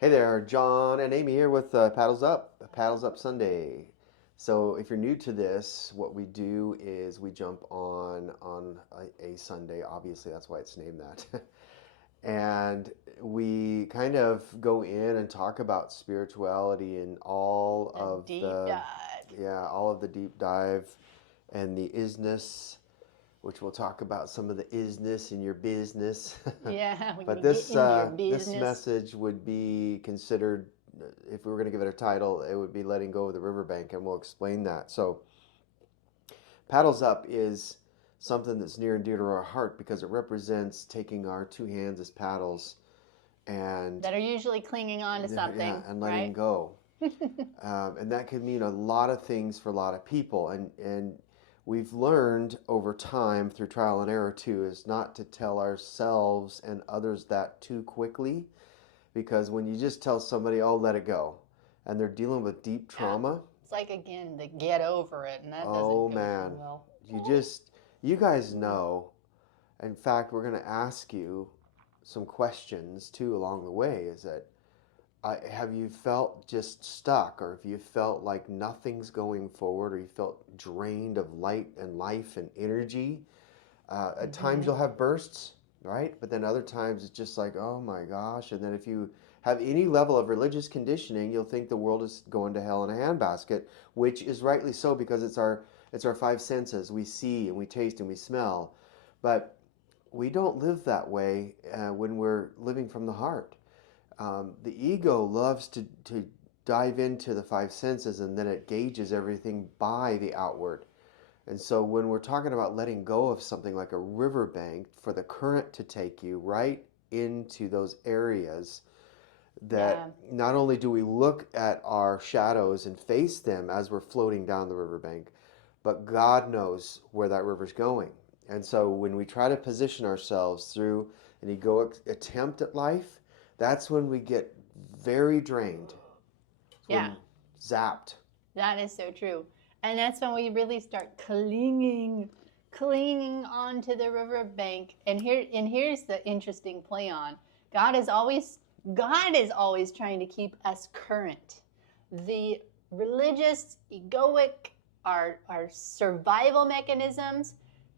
Hey there, John and Amy here with Paddles Up Sunday. So if you're new to this, what we do is we jump on a Sunday. Obviously, that's why it's named that. And we kind of go in and talk about spirituality and all A of deep dive. all of the deep dive and the isness, which we'll talk about some of the isness in your business. Yeah, we're But gonna get into your this business. message would be considered, if we were going to give it a title, it would be letting go of the riverbank, and we'll explain that. So, paddles up is something that's near and dear to our heart because it represents taking our two hands as paddles and That are usually clinging on to yeah, something, and letting right? go. And that could mean a lot of things for a lot of people. And we've learned over time through trial and error too is not to tell ourselves and others that too quickly, because when you just tell somebody, "Oh, let it go," and they're dealing with deep Yeah. trauma, It's like, again, the get over it, and that oh doesn't go too man, well. you just you guys know. In fact, we're going to ask you some questions too along the way. Is that have you felt just stuck, or have you felt like nothing's going forward, or you felt drained of light and life and energy? At times Mm-hmm. you'll have bursts, right? But then other times it's just like, oh my gosh. And then if you have any level of religious conditioning, you'll think the world is going to hell in a handbasket, which is rightly so because it's our five senses. We see and we taste and we smell, but we don't live that way when we're living from the heart. The ego loves to dive into the five senses and then it gauges everything by the outward. And so when we're talking about letting go of something like a riverbank for the current to take you right into those areas, that Yeah. not only do we look at our shadows and face them as we're floating down the riverbank, but God knows where that river's going. And so when we try to position ourselves through an egoic attempt at life, that's when we get very drained, Yeah. when zapped. That is so true. And that's when we really start clinging onto the riverbank. And here's the interesting play on. God is always God is always trying to keep us current. The religious, egoic, our survival mechanisms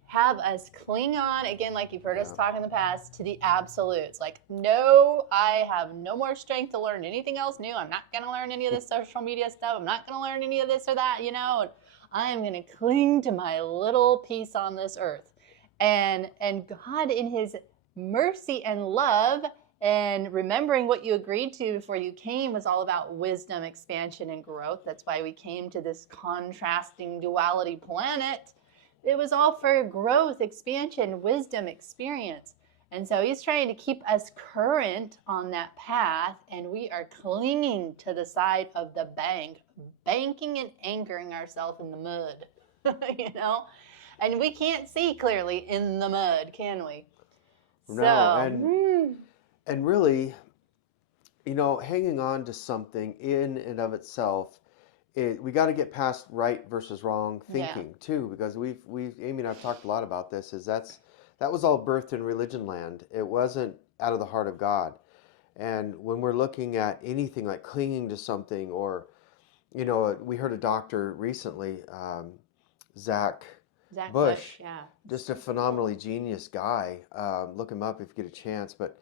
have us cling on, again, like you've heard us Yeah. talk in the past, to the absolutes. Like, no, I have no more strength to learn anything else new. I'm not going to learn any of this social media stuff. I'm not going to learn any of this or that. I am going to cling to my little piece on this earth. And God, in his mercy and love, and remembering what you agreed to before you came, was all about wisdom, expansion, and growth. That's why we came to this contrasting duality planet. It was all for growth, expansion, wisdom, experience. And so he's trying to keep us current on that path, and we are clinging to the side of the bank, banking and anchoring ourselves in the mud, you know? And we can't see clearly in the mud, can we? No, So, and really, hanging on to something in and of itself, we got to get past right versus wrong yeah, thinking too, because we've Amy and I've talked a lot about this. That was all birthed in religion land. It wasn't out of the heart of God. And when we're looking at anything like clinging to something, or we heard a doctor recently, Zach Zach Bush, Bush, yeah. just a phenomenally genius guy. Look him up if you get a chance. But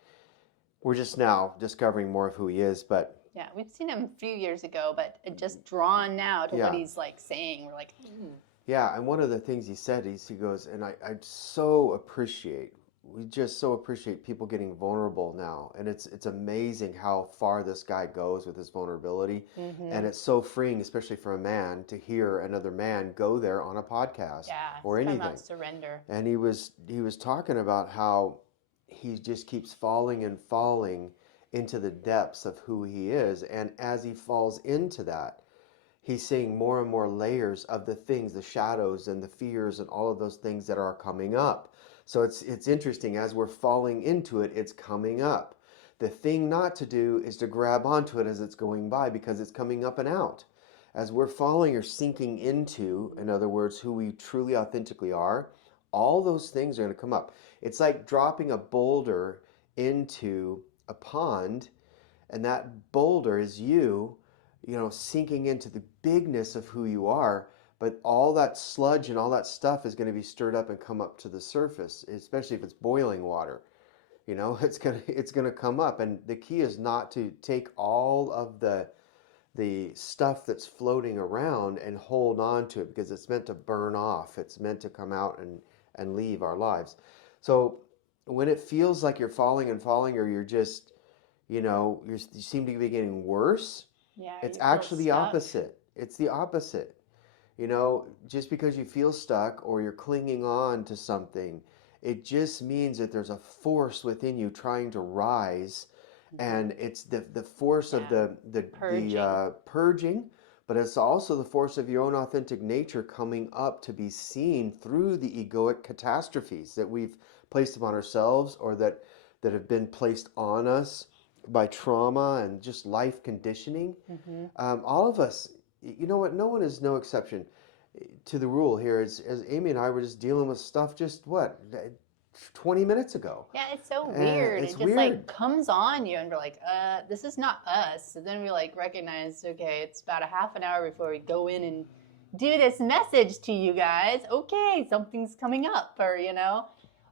we're just now discovering more of who he is. But Yeah, we've seen him a few years ago, but just drawn now to what yeah, he's like saying. We're like, yeah, and one of the things he said is he goes, and I so appreciate, we just so appreciate people getting vulnerable now, and it's amazing how far this guy goes with his vulnerability, and mm-hmm. it's so freeing, especially for a man, to hear another man go there on a podcast Yeah, or he's talking anything. about surrender. And he was talking about how he just keeps falling and falling into the depths of who he is, and as he falls into that, he's seeing more and more layers of the things, the shadows and the fears and all of those things that are coming up. So it's interesting, as we're falling into it, it's coming up. The thing not to do is to grab onto it as it's going by, because it's coming up and out. As we're falling or sinking into, in other words, who we truly authentically are, all those things are going to come up. It's like dropping a boulder into a pond, and that boulder is you, sinking into the bigness of who you are. But all that sludge and all that stuff is going to be stirred up and come up to the surface, especially if it's boiling water. It's gonna come up, and the key is not to take all of the stuff that's floating around and hold on to it, because it's meant to burn off. It's meant to come out and leave our lives. So when it feels like you're falling and falling, or you're just, you seem to be getting worse, Yeah, it's you feel actually the stuck. opposite. It's the opposite. Just because you feel stuck or you're clinging on to something, it just means that there's a force within you trying to rise, Hmm. and it's the force of Yeah, the purging. purging, but it's also the force of your own authentic nature coming up to be seen through the egoic catastrophes that we've placed upon ourselves, or that have been placed on us by trauma and just life conditioning. Hmm. All of us, you know what? No one is no exception to the rule here. As Amy and I were just dealing with stuff just 20 minutes ago. Yeah, it's so And weird. it's It just like weird. comes on you, and we're like, this is not us. So then we like recognize, okay, it's about a half an hour before we go in and do this message to you guys. Okay, something's coming up,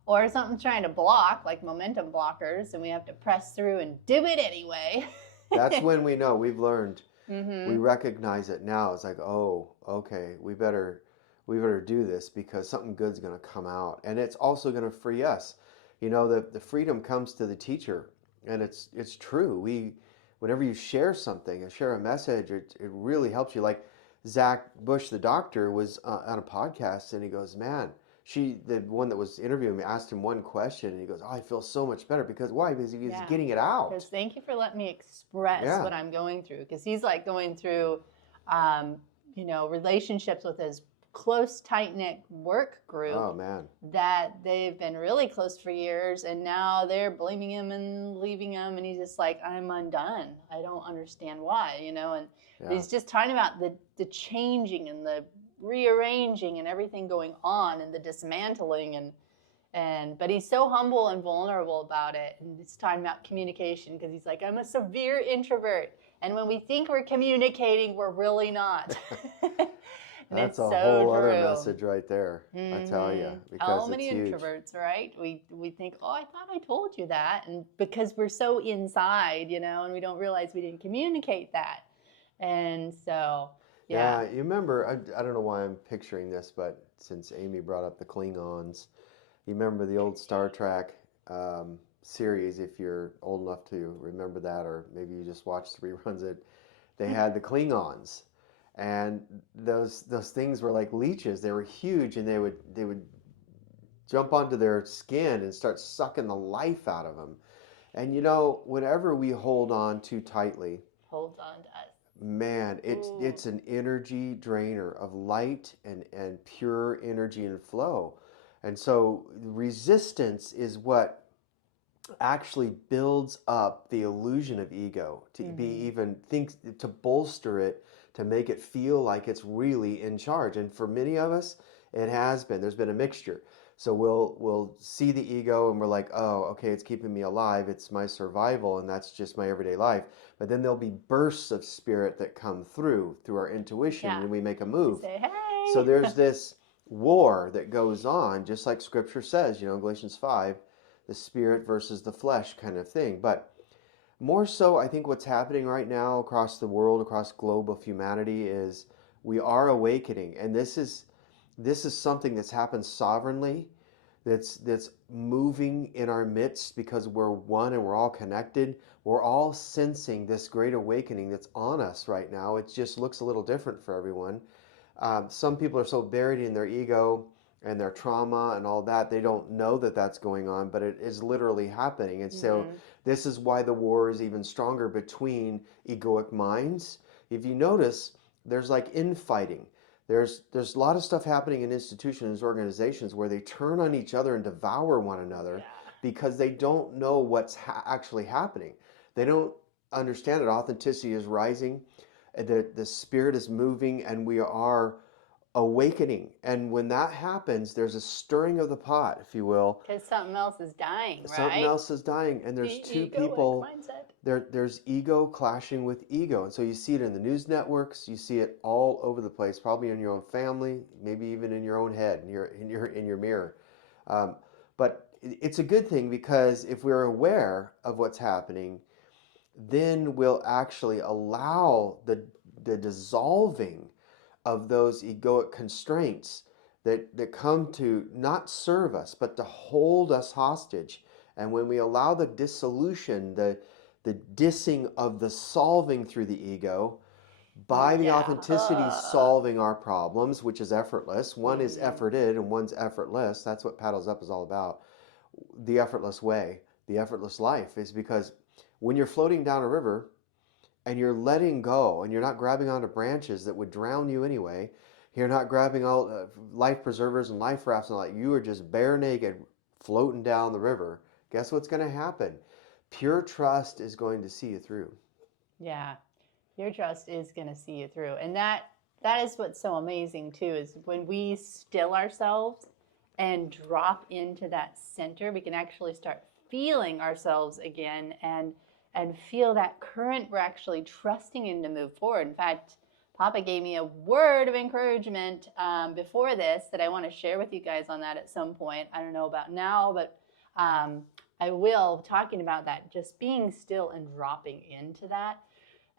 or something's trying to block, like momentum blockers, and we have to press through and do it anyway. That's when we know we've learned. We Mm-hmm. recognize it now. It's like, oh, okay, we better do this, because something good's going to come out, and it's also going to free us. The freedom comes to the teacher, and it's true. Whenever you share something and share a message, it really helps you. Like Zach Bush, the doctor, was on a podcast, and he goes, man. The one that was interviewing me, asked him one question, and he goes, "Oh, I feel so much better, because why? Because he's Yeah. getting it Because out." thank you for letting me express Yeah. what I'm going through. Because he's like going through, relationships with his close, tight knit work Oh group man. that they've been really close for years, and now they're blaming him and leaving him, and he's just like, I'm undone. I don't understand why. And Yeah. he's just talking about the changing and the rearranging and everything going on, and the dismantling, but he's so humble and vulnerable about it, and it's talking about communication, because he's like, I'm a severe introvert, and when we think we're communicating, we're really not. And That's it's a so whole other true. message right there. I tell you, How because it's many huge. introverts, right? We think, oh, I thought I told you that, and because we're so inside, and we don't realize we didn't communicate that, and so yeah. Yeah, you remember, I don't know why I'm picturing this, but since Amy brought up the Klingons, you remember the old Star Trek series, if you're old enough to remember that, or maybe you just watched the reruns, they had the Klingons. And those things were like leeches. They were huge, and they would jump onto their skin and start sucking the life out of them. And whenever we hold on too tightly, Holds on to us. man, it's Ooh. it's an energy drainer of light and pure energy and flow. And so resistance is what actually builds up the illusion of ego, to be Mm-hmm. even think to bolster it, to make it feel like it's really in charge. And for many of us, it has been. There's been a mixture. So we'll see the ego, and we're like, oh, okay, it's keeping me alive. It's my survival, and that's just my everyday life. But then there'll be bursts of spirit that come through our intuition, Yeah. and we make a You move. say, So hey. there's this war that goes on, just like Scripture says, Galatians 5, the spirit versus the flesh kind of thing. But more so, I think what's happening right now across the world, across the globe of humanity, is we are awakening, and this is something that's happened sovereignly, that's moving in our midst, because we're one and we're all connected. We're all sensing this great awakening that's on us right now. It just looks a little different for everyone. Some people are so buried in their ego and their trauma and all that, they don't know that that's going on, but it is literally happening. And so Mm-hmm. this is why the war is even stronger between egoic minds. If you notice, there's like infighting. There's a lot of stuff happening in institutions, organizations, where they turn on each other and devour one another, Yeah. because they don't know what's actually happening. They don't understand that authenticity is rising, the spirit is moving, and we are awakening. And when that happens, there's a stirring of the pot, if you will. Because something else is dying, Something right? else is dying, and there's The two egoic people mindset. there's ego clashing with ego. And so you see it in the news networks, you see it all over the place, probably in your own family, maybe even in your own head, in your mirror. Um, but it's a good thing because if we're aware of what's happening, then we'll actually allow the dissolving of those egoic constraints that come to not serve us, but to hold us hostage. And when we allow the dissolution, the dissing of the solving through the ego, by the Yeah. authenticity solving our problems, which is effortless. One is Mhm. efforted and one's effortless. That's what Paddles Up is all about. The effortless way, the effortless life is because when you're floating down a river and you're letting go and you're not grabbing onto branches that would drown you anyway, you're not grabbing all life preservers and life rafts and like you are just bare naked floating down the river. Guess what's going to happen? Pure trust is going to see you through. Yeah. Your trust is going to see you through. And that is what's so amazing too, is when we still ourselves and drop into that center, we can actually start feeling ourselves again and feel that current we're actually trusting in to move forward. In fact, Papa gave me a word of encouragement before this that I want to share with you guys on that at some point. I don't know about now, but I will, talking about that, just being still and dropping into that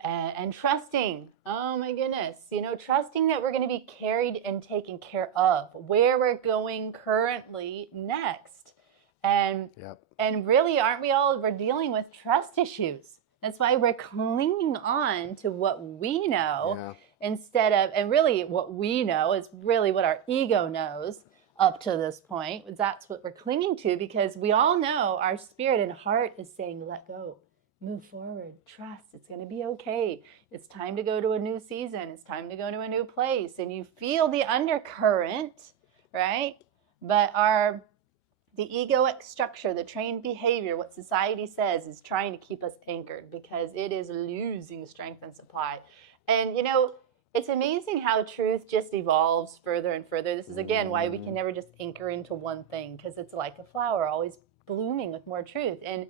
and trusting. Oh my goodness, trusting that we're going to be carried and taken care of where we're going currently next. and Yep. and really, aren't we all, we're dealing with trust issues. That's why we're clinging on to what we know Yeah. instead of, and really what we know is really what our ego knows up to this point. That's what we're clinging to, because we all know our spirit and heart is saying, let go, move forward, trust, it's going to be okay. It's time to go to a new season. It's time to go to a new place. And you feel the undercurrent, right? But the egoic structure, the trained behavior, what society says is trying to keep us anchored because it is losing strength and supply. And it's amazing how truth just evolves further and further. This is again why we can Mm, never just anchor into one thing, because it's like a flower always blooming with more truth. And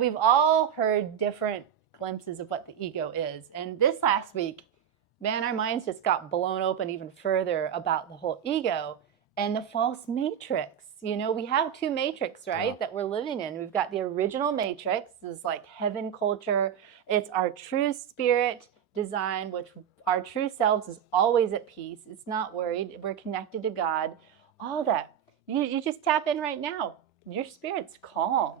we've all heard different glimpses of what the ego is. And this last week, man, our minds just got blown open even further about the whole ego and the false matrix. We have two matrix, yeah. right, that we're living in. We've got the original matrix, this is like heaven culture. It's our true spirit design, which our true selves is always at peace. It's not worried. We're connected to God. All that. You just tap in right now. Your spirit's calm,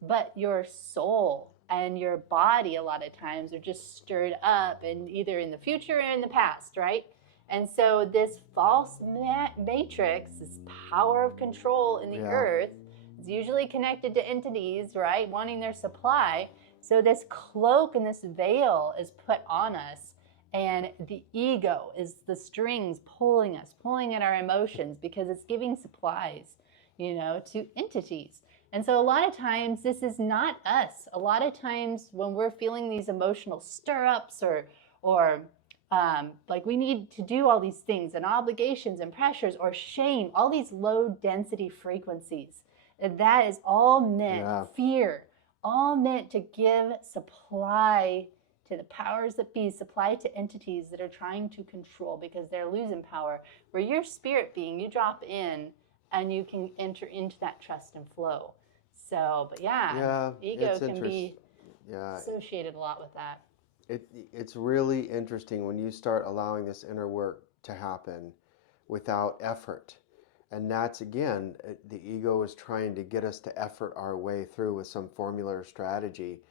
but your soul and your body a lot of times are just stirred up, and either in the future or in the past, right? And so this false matrix, this power of control in the Yeah. earth, is usually connected to entities, right, wanting their supply. So this cloak and this veil is put on us, and the ego is the strings pulling us, pulling at our emotions, because it's giving supplies, to entities. And so a lot of times this is not us. A lot of times when we're feeling these emotional stir-ups or like we need to do all these things and obligations and pressures or shame, all these low density frequencies, that is all meant, Yeah. fear, all meant to give supply to the powers that be, supply to entities that are trying to control, because they're losing power. Where your spirit being, you drop in and you can enter into that trust and flow. So, but yeah, Yeah. ego It's can interesting. be Yeah. associated a lot with that. It's really interesting when you start allowing this inner work to happen without effort. And that's again, the ego is trying to get us to effort our way through with some formula or strategy.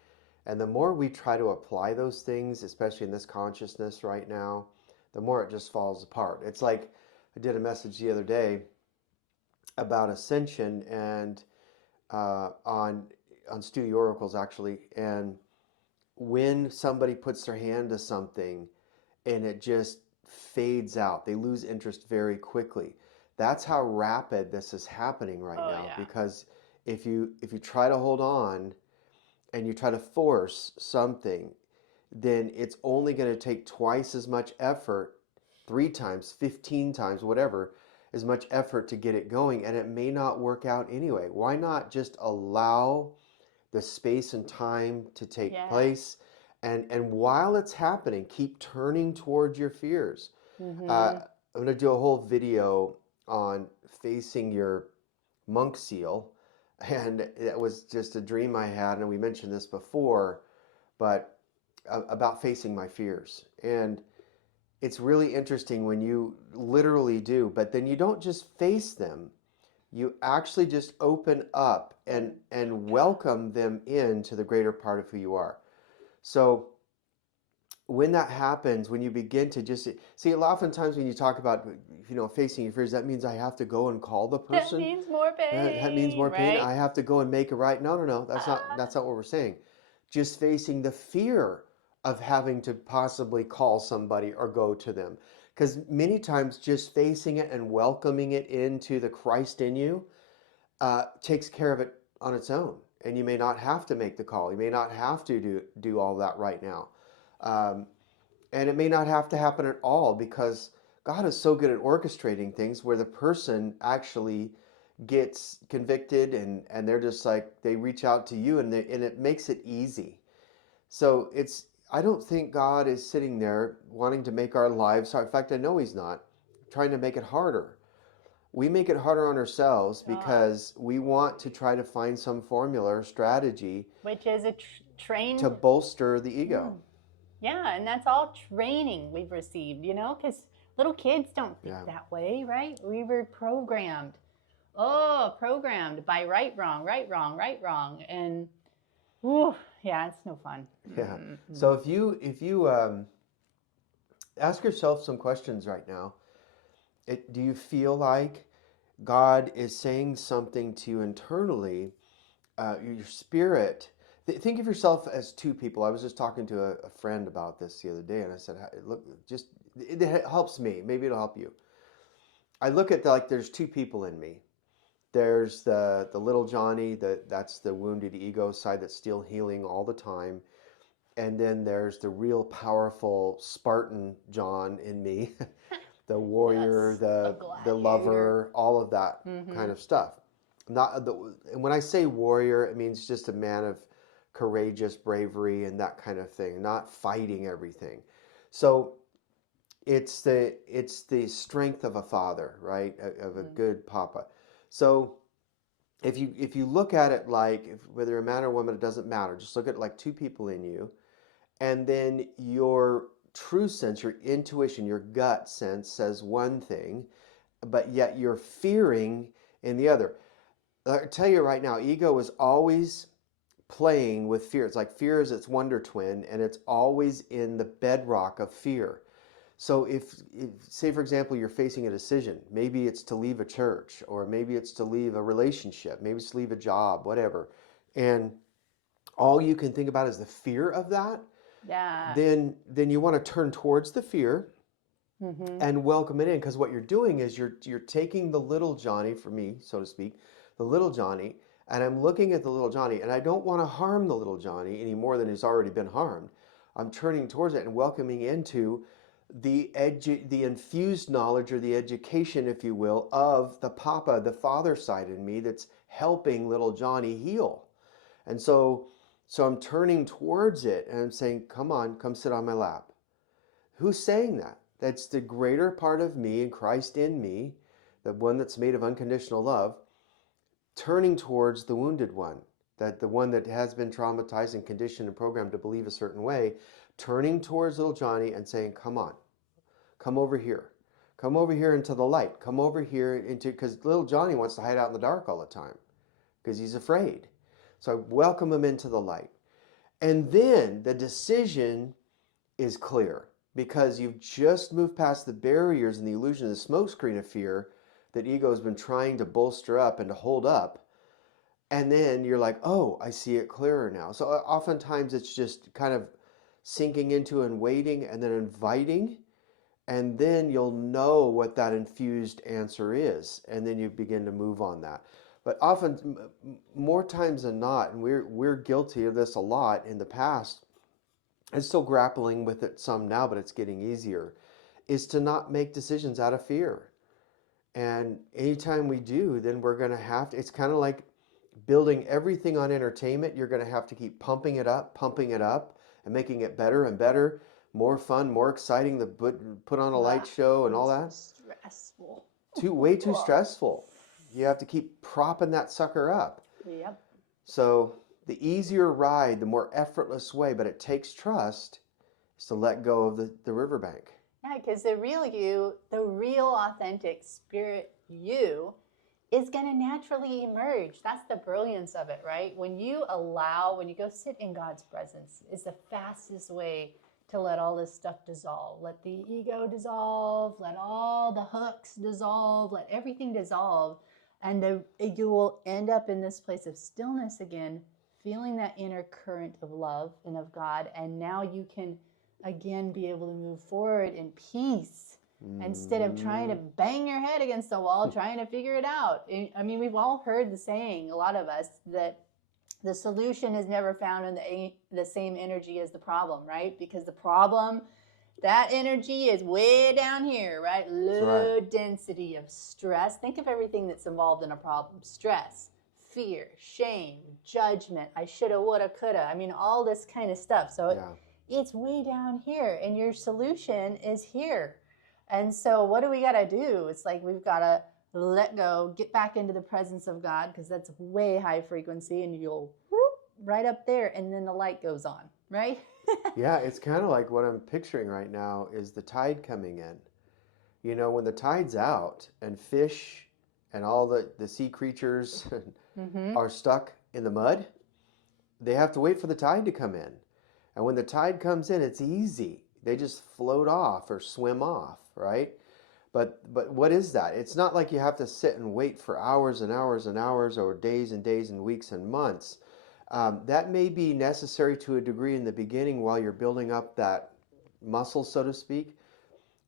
And the more we try to apply those things, especially in this consciousness right now, the more it just falls apart. It's like I did a message the other day about ascension and on Studio Oracles actually, and when somebody puts their hand to something and it just fades out, they lose interest very quickly. That's how rapid this is happening right Oh, now, yeah. because if you try to hold on and you try to force something, then it's only going to take twice as much effort, 3 times, 15 times, whatever, as much effort to get it going, and it may not work out anyway. Why not just allow the space and time to take Yeah. place. And while it's happening, keep turning towards your fears. Uh, Mm-hmm. I'm going to do a whole video on facing your monk seal. And it was just a dream I had. And we mentioned this before, but about facing my fears. And it's really interesting when you literally do, but then you don't just face them. You actually just open up and welcome them into the greater part of who you are. So when that happens, when you begin to just see, a lot oftentimes when you talk about, facing your fears, that means I have to go and call the That person. means more That means pain, more pain. right? I have to go and make it right. No, no, no. That's not what we're saying. Just facing the fear of having to possibly call somebody or go to them. Because many times just facing it and welcoming it into the Christ in you takes care of it on its own. And you may not have to make the call. You may not have to do all that right now. Um, and it may not have to happen at all because God is so good at orchestrating things where the person actually gets convicted and they're just like, they reach out to you and it makes it easy. So I don't think God is sitting there wanting to make our lives hard. In fact, I know He's not trying to make it harder. We make it harder on ourselves God. because we want to try to find some formula or strategy Which is a to trained. bolster the ego. Mm, yeah, and that's all training we've received, because little kids don't think Yeah. that way, right? We were programmed. Oh, programmed by right, wrong, right, wrong, right, wrong. And, whew, yeah, it's no fun. Yeah. Mm-hmm. So if you ask yourself some questions right now, do you feel like God is saying something to you internally, your spirit? Think of yourself as two people. I was just talking to a friend about this the other day, and I said, "Look, just it helps me. Maybe it'll help you." I look at like there's two people in me. There's the little Johnny, that's the wounded ego side that's still healing all the time. And then there's the real powerful Spartan John in me, the warrior, Yes, a the gladiator. lover, all of that Mm-hmm. kind of stuff. Not and when I say warrior, it means just a man of courageous bravery and that kind of thing, not fighting everything. So it's the strength of a father, right? Of a Mm-hmm. good papa. So if you look at it like whether a man or woman, it doesn't matter. Just look at like two people in you, and then your true sense, your intuition, your gut sense says one thing, but yet you're fearing in the other. I tell you right now, ego is always playing with fear. It's like fear is its wonder twin, and it's always in the bedrock of fear. So if say for example you're facing a decision, maybe it's to leave a church, or maybe it's to leave a relationship, maybe it's to leave a job, whatever, and all you can think about is the fear of that, Yeah. then you want to turn towards the fear Mm-hmm. and welcome it in, because what you're doing is you're taking the little Johnny, for me, so to speak, the little Johnny, and I'm looking at the little Johnny, and I don't want to harm the little Johnny any more than he's already been harmed. I'm turning towards it and welcoming into the infused knowledge or the education, if you will, of the Papa, the Father side in me that's helping little Johnny heal. And so I'm turning towards it and I'm saying, "Come on, come sit on my lap." Who's saying that? That's the greater part of me and Christ in me, the one that's made of unconditional love, turning towards the wounded one, that the one that has been traumatized and conditioned and programmed to believe a certain way, turning towards little Johnny and saying, "Come on, come over here. Come over here into the light. Come over here into," because little Johnny wants to hide out in the dark all the time because he's afraid. So I welcome him into the light. And then the decision is clear because you've just moved past the barriers and the illusion of the smokescreen of fear that ego has been trying to bolster up and to hold up. And then you're like, "Oh, I see it clearer now." So oftentimes it's just kind of sinking into and waiting and then inviting, and then you'll know what that infused answer is, and then you begin to move on that. But often, more times than not, and we're guilty of this a lot in the past, and still grappling with it some now, but it's getting easier, is to not make decisions out of fear. And anytime we do, then we're going to have to, it's kind of like building everything on entertainment, you're going to have to keep pumping it up, and making it better and better, more fun, more exciting. The put on a light show and all It's that. stressful. Way too stressful. You have to keep propping that sucker up. Yep. So the easier ride, the more effortless way, but it takes trust, is to let go of the riverbank. Yeah, because the real you, the real authentic spirit you, is going to naturally emerge. That's the brilliance of it, right? When you go sit in God's presence, is the fastest way to let all this stuff dissolve. Let the ego dissolve, let all the hooks dissolve, let everything dissolve. And you will end up in this place of stillness again, feeling that inner current of love and of God. And now you can again be able to move forward in peace instead of trying to bang your head against the wall, trying to figure it out. I mean, we've all heard the saying, a lot of us, that the solution is never found in the same energy as the problem, right? Because the problem, that energy is way down here, right? Low density of stress. Think of everything that's involved in a problem. Stress, fear, shame, judgment, I shoulda, woulda, coulda. I mean, all this kind of stuff. So it's way down here, and your solution is here. And so what do we got to do? It's like we've got to let go, get back into the presence of God, because that's way high frequency, and you'll whoop, right up there, and then the light goes on, right? Yeah, it's kind of like what I'm picturing right now is the tide coming in. You know, when the tide's out and fish and all the sea creatures are stuck in the mud, they have to wait for the tide to come in. And when the tide comes in, it's easy. They just float off or swim off, right? But what is that? It's not like you have to sit and wait for hours and hours and hours, or days and days and weeks and months. That may be necessary to a degree in the beginning while you're building up that muscle, so to speak,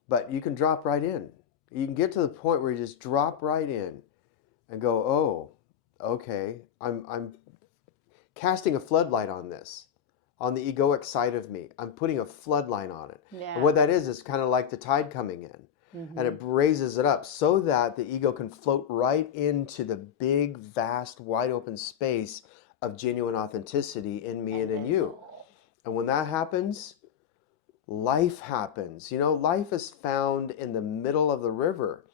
but you can drop right in. You can get to the point where you just drop right in and go, oh, okay, I'm casting a floodlight on this, on the egoic side of me. I'm putting a floodlight on it. Yeah. And what that is kind of like the tide coming in. And it raises it up so that the ego can float right into the big, vast, wide open space of genuine authenticity in me and in you. And when that happens, life happens. You know, life is found in the middle of the river.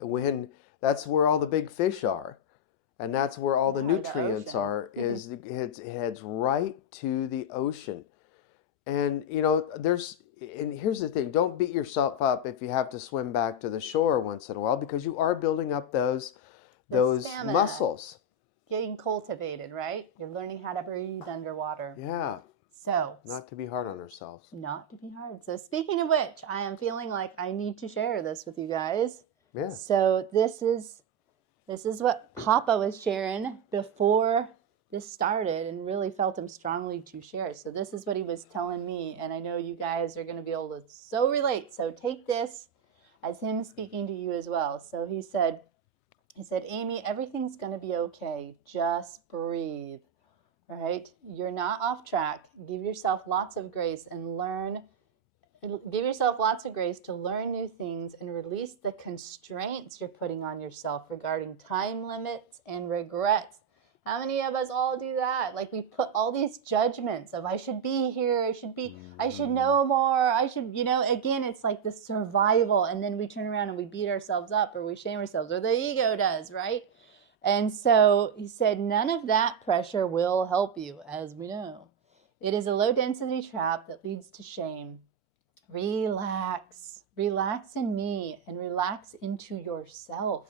When that's where all the big fish are. And that's where all the nutrients are, is it heads right to the ocean. And, you know, and here's the thing, don't beat yourself up if you have to swim back to the shore once in a while, because you are building up those muscles. Getting cultivated, right? You're learning how to breathe underwater. Yeah. So not to be hard on ourselves. Not to be hard. So speaking of which, I am feeling like I need to share this with you guys. Yeah. So this is what Papa was sharing before this started, and really felt him strongly to share. So this is what he was telling me, and I know you guys are going to be able to so relate. So take this as him speaking to you as well. So he said, Amy, everything's going to be okay. Just breathe, right? You're not off track. Give yourself lots of grace and learn. Give yourself lots of grace to learn new things and release the constraints you're putting on yourself regarding time limits and regrets. How many of us all do that? Like, we put all these judgments of I should be here, I should know more, again, it's like the survival, and then we turn around and we beat ourselves up, or we shame ourselves, or the ego does, right? And so he said, none of that pressure will help you, as we know. It is a low density trap that leads to shame. Relax in me, and relax into yourself.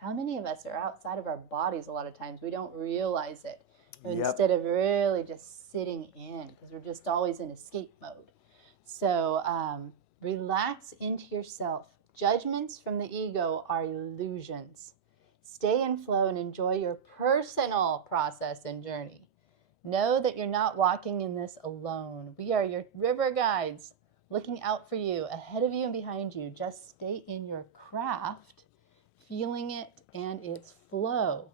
How many of us are outside of our bodies a lot of times? We don't realize it. Instead of really just sitting in, because we're just always in escape mode. So relax into yourself. Judgments from the ego are illusions. Stay in flow and enjoy your personal process and journey. Know that you're not walking in this alone. We are your river guides, looking out for you, ahead of you and behind you. Just stay in your craft, feeling it and its flow.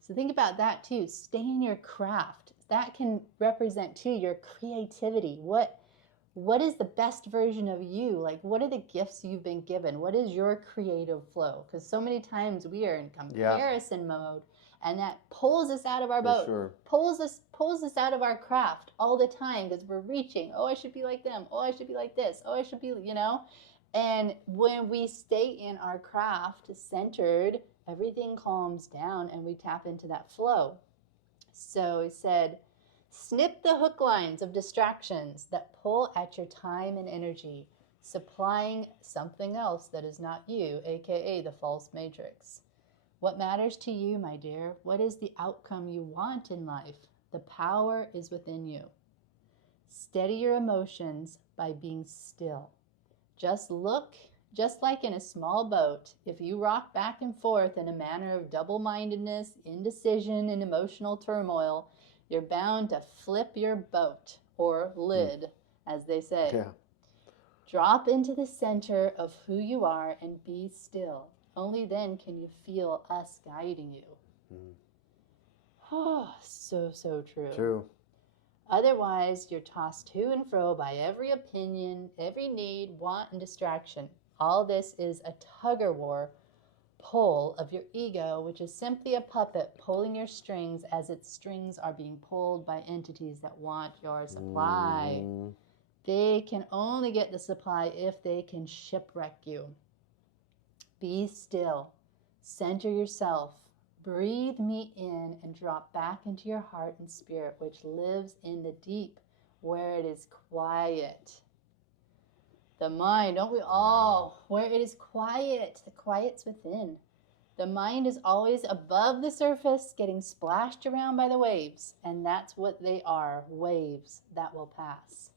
So think about that too. Stay in your craft. That can represent too your creativity. What is the best version of you? Like, what are the gifts you've been given? What is your creative flow? Because so many times we are in comparison mode, And that pulls us out of our For boat, sure. pulls us out of our craft all the time because we're reaching. Oh, I should be like them. Oh, I should be like this. Oh, I should be, you know. And when we stay in our craft centered, everything calms down and we tap into that flow. So he said, snip the hook lines of distractions that pull at your time and energy, supplying something else that is not you, aka the false matrix. What matters to you, my dear? What is the outcome you want in life? The power is within you. Steady your emotions by being still. Just like in a small boat, if you rock back and forth in a manner of double-mindedness, indecision, and emotional turmoil, you're bound to flip your boat, or lid, as they say. Yeah. Drop into the center of who you are and be still. Only then can you feel us guiding you. Oh, so true. True. Otherwise, you're tossed to and fro by every opinion, every need, want, and distraction. All this is a tug-of-war pull of your ego, which is simply a puppet pulling your strings as its strings are being pulled by entities that want your supply. They can only get the supply if they can shipwreck you. Be still. Center yourself. Breathe me in and drop back into your heart and spirit, which lives in the deep, where it is quiet. The mind, don't we all? Where it is quiet. The quiet's within. The mind is always above the surface, getting splashed around by the waves. And that's what they are, waves that will pass.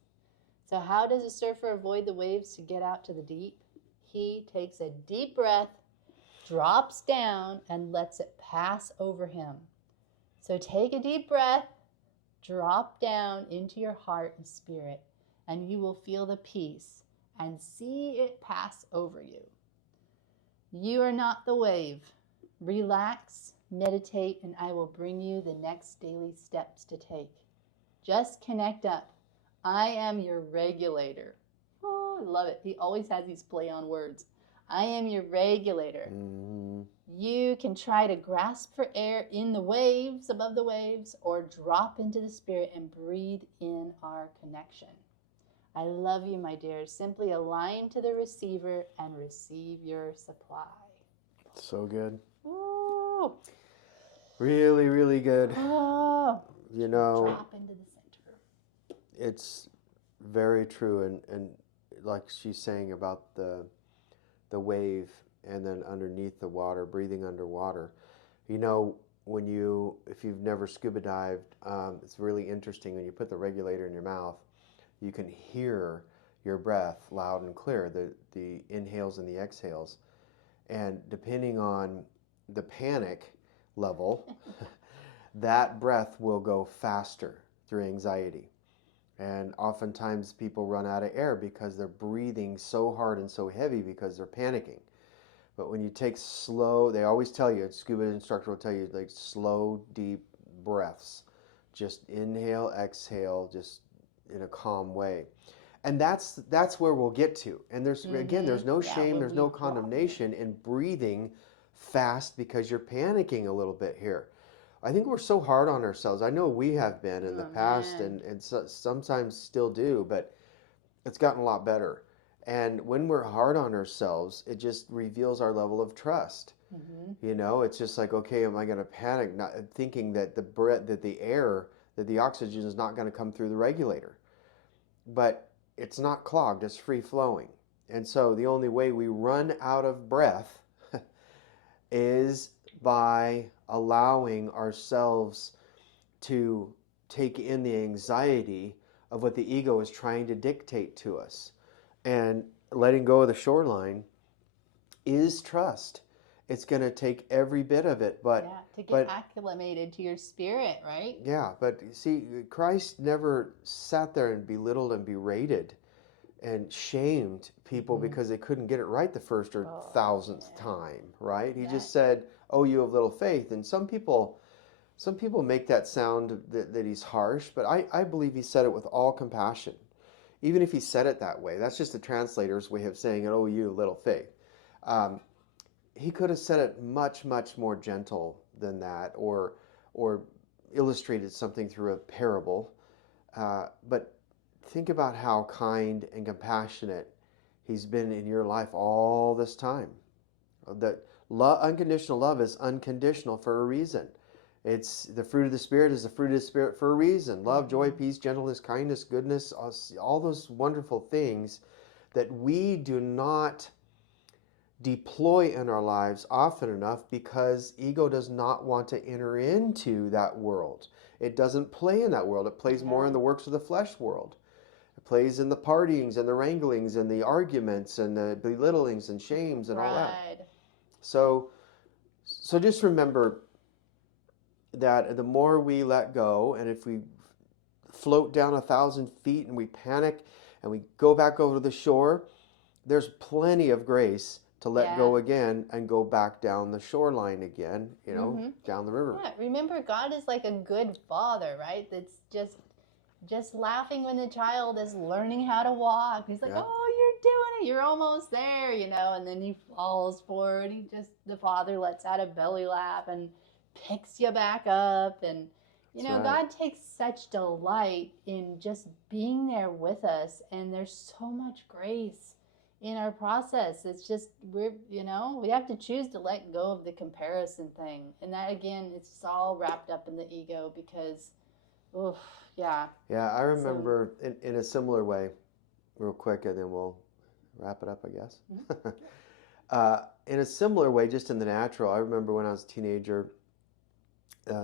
So how does a surfer avoid the waves to get out to the deep? He takes a deep breath, drops down, and lets it pass over him. So take a deep breath, drop down into your heart and spirit, and you will feel the peace and see it pass over you. You are not the wave. Relax, meditate, and I will bring you the next daily steps to take. Just connect up. I am your regulator. Oh, I love it. He always has these play on words. I am your regulator. You can try to grasp for air in the waves, above the waves, or drop into the spirit and breathe in our connection. I love you, my dear. Simply align to the receiver and receive your supply. So good. Ooh. Really, really good. Oh. You know, Drop into the center. it's very true. And like she's saying about the wave and then underneath the water, breathing underwater. You know, if you've never scuba dived, it's really interesting when you put the regulator in your mouth, you can hear your breath loud and clear, the inhales and the exhales. And depending on the panic level, that breath will go faster through anxiety. And oftentimes people run out of air because they're breathing so hard and so heavy because they're panicking. But when you take slow, they always tell you, a scuba instructor will tell you, like slow, deep breaths. Just inhale, exhale, just in a calm way. And that's where we'll get to. And there's no shame, there's no condemnation in breathing fast because you're panicking a little bit here. I think we're so hard on ourselves. I know we have been in the past and sometimes still do, but it's gotten a lot better. And when we're hard on ourselves, it just reveals our level of trust. You know, it's just like, okay, am I going to panic, not thinking that the oxygen is not going to come through the regulator? But it's not clogged, it's free flowing. And so the only way we run out of breath is by allowing ourselves to take in the anxiety of what the ego is trying to dictate to us. And letting go of the shoreline is trust. It's going to take every bit of it, but to get acclimated to your spirit, right? Yeah, but see, Christ never sat there and belittled and berated and shamed people because they couldn't get it right the first or thousandth time, right? He just said, "Oh, you have little faith." And some people make that sound that he's harsh, but I believe he said it with all compassion. Even if he said it that way, that's just the translator's way of saying, "Oh, you little faith." He could have said it much, much more gentle than that, or illustrated something through a parable. But think about how kind and compassionate he's been in your life all this time. That unconditional love is unconditional for a reason. It's the fruit of the Spirit is the fruit of the Spirit for a reason. Love, joy, peace, gentleness, kindness, goodness, all those wonderful things that we do not deploy in our lives often enough because ego does not want to enter into that world. It doesn't play in that world. It plays more in the works of the flesh world. It plays in the partyings and the wranglings and the arguments and the belittlings and shames and all that. So just remember that the more we let go, and if we float down 1,000 feet and we panic and we go back over to the shore, there's plenty of grace to let go again and go back down the shoreline again, down the river. Yeah, remember, God is like a good father, right? That's just laughing when the child is learning how to walk. He's like, oh, you're doing it. You're almost there, and then he falls forward. The father lets out a belly laugh and picks you back up. And, God takes such delight in just being there with us. And there's so much grace in our process. It's just, we have to choose to let go of the comparison thing. And that, again, it's all wrapped up in the ego because, oof, yeah. Yeah, I remember in a similar way, real quick, and then we'll wrap it up, I guess. Mm-hmm. In a similar way, just in the natural, I remember when I was a teenager,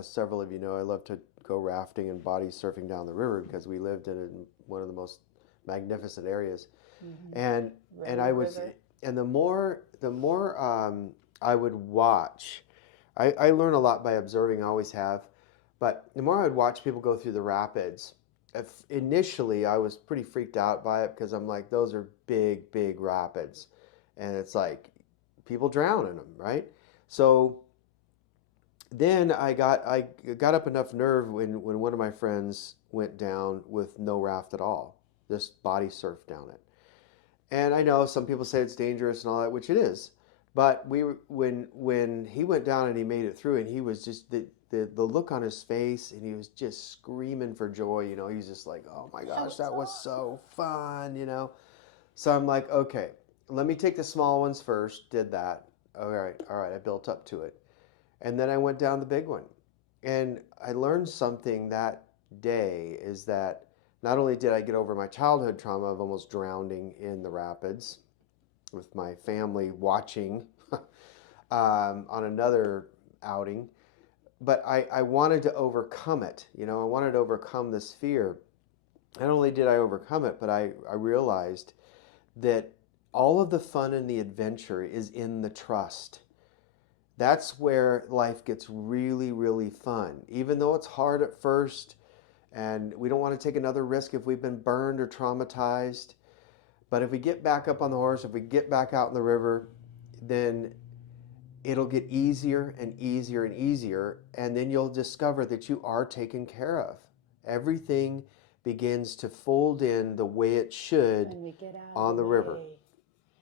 several of you know I loved to go rafting and body surfing down the river because we lived in one of the most magnificent areas. Mm-hmm. And I was, and the more I would watch, I learn a lot by observing, I always have. But the more I would watch people go through the rapids, initially I was pretty freaked out by it because I'm like, those are big, big rapids. And it's like, people drown in them, right? So then I got up enough nerve when one of my friends went down with no raft at all, just body surfed down it. And I know some people say it's dangerous and all that, which it is. But when he went down and he made it through, and he was just the look on his face, and he was just screaming for joy. He was just like, "Oh my gosh, that was so fun!" So I'm like, okay, let me take the small ones first. Did that? All right. I built up to it, and then I went down the big one, and I learned something that day is that not only did I get over my childhood trauma of almost drowning in the rapids with my family watching on another outing, but I wanted to overcome it. I wanted to overcome this fear. Not only did I overcome it, but I realized that all of the fun and the adventure is in the trust. That's where life gets really, really fun. Even though it's hard at first, and we don't want to take another risk if we've been burned or traumatized. But if we get back up on the horse, if we get back out in the river, then it'll get easier and easier and easier. And then you'll discover that you are taken care of. Everything begins to fold in the way it should on the river.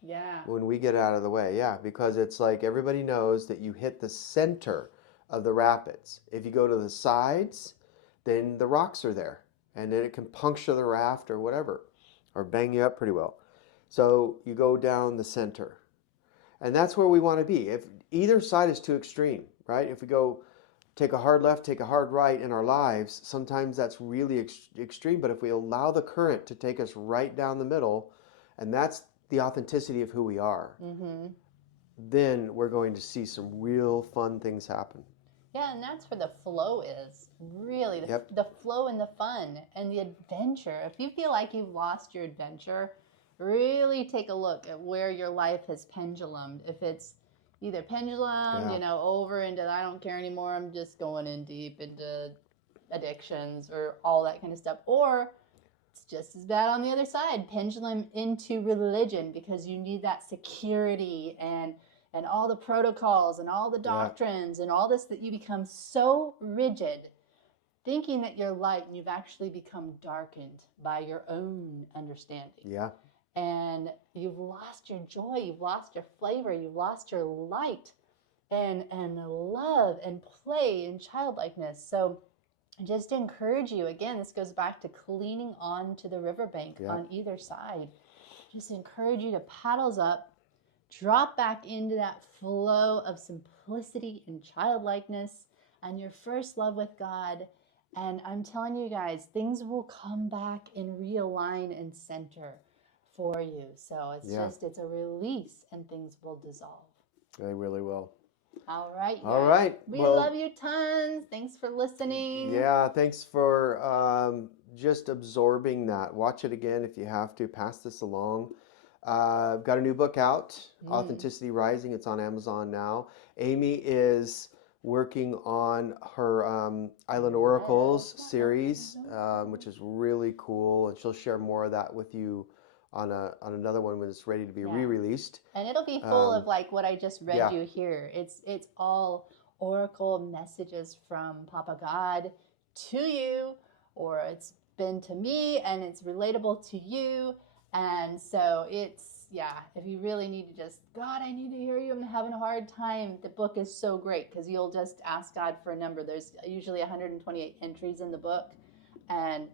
Yeah. When we get out of the way, yeah. Because it's like everybody knows that you hit the center of the rapids. If you go to the sides, then the rocks are there. And then it can puncture the raft or whatever, or bang you up pretty well. So you go down the center. And that's where we want to be. If either side is too extreme, right? If we go take a hard left, take a hard right in our lives, sometimes that's really extreme. But if we allow the current to take us right down the middle, and that's the authenticity of who we are, mm-hmm. then we're going to see some real fun things happen. Yeah, and that's where the flow is, really. The flow and the fun and the adventure. If you feel like you've lost your adventure, really take a look at where your life has pendulumed. If it's either pendulumed, over into I don't care anymore, I'm just going in deep into addictions or all that kind of stuff. Or it's just as bad on the other side, pendulum into religion because you need that security and all the protocols and all the doctrines and all this, that you become so rigid thinking that you're light, and you've actually become darkened by your own understanding. Yeah. And you've lost your joy, you've lost your flavor, you've lost your light. and love and play and childlikeness. So I just encourage you, again, this goes back to cleaning on to the riverbank Yeah. on either side. Just encourage you to paddles up, drop back into that flow of simplicity and childlikeness and your first love with God. And I'm telling you guys, things will come back and realign and center for you. So it's a release and things will dissolve. They really will. All right. All right. We Well, love you tons. Thanks for listening. Yeah, thanks for just absorbing that. Watch it again if you have to. Pass this along. I've got a new book out, Authenticity Rising. It's on Amazon now. Amy is working on her Island Oracles series, which is really cool, and she'll share more of that with you on another one when it's ready to be re-released. And it'll be full of like what I just read you here. It's all oracle messages from Papa God to you, or it's been to me, and it's relatable to you. And so it's, if you really need to just, God, I need to hear you, I'm having a hard time, the book is so great because you'll just ask God for a number. There's usually 128 entries in the book, and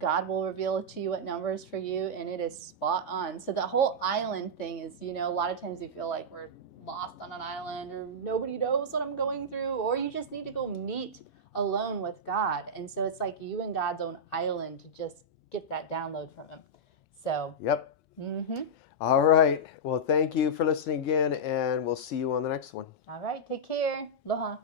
God will reveal it to you what number is for you, and it is spot on. So the whole island thing is, a lot of times we feel like we're lost on an island, or nobody knows what I'm going through, or you just need to go meet alone with God. And so it's like you and God's own island to just get that download from him. So. Yep. All right. Well, thank you for listening again, and we'll see you on the next one. All right. Take care. Aloha.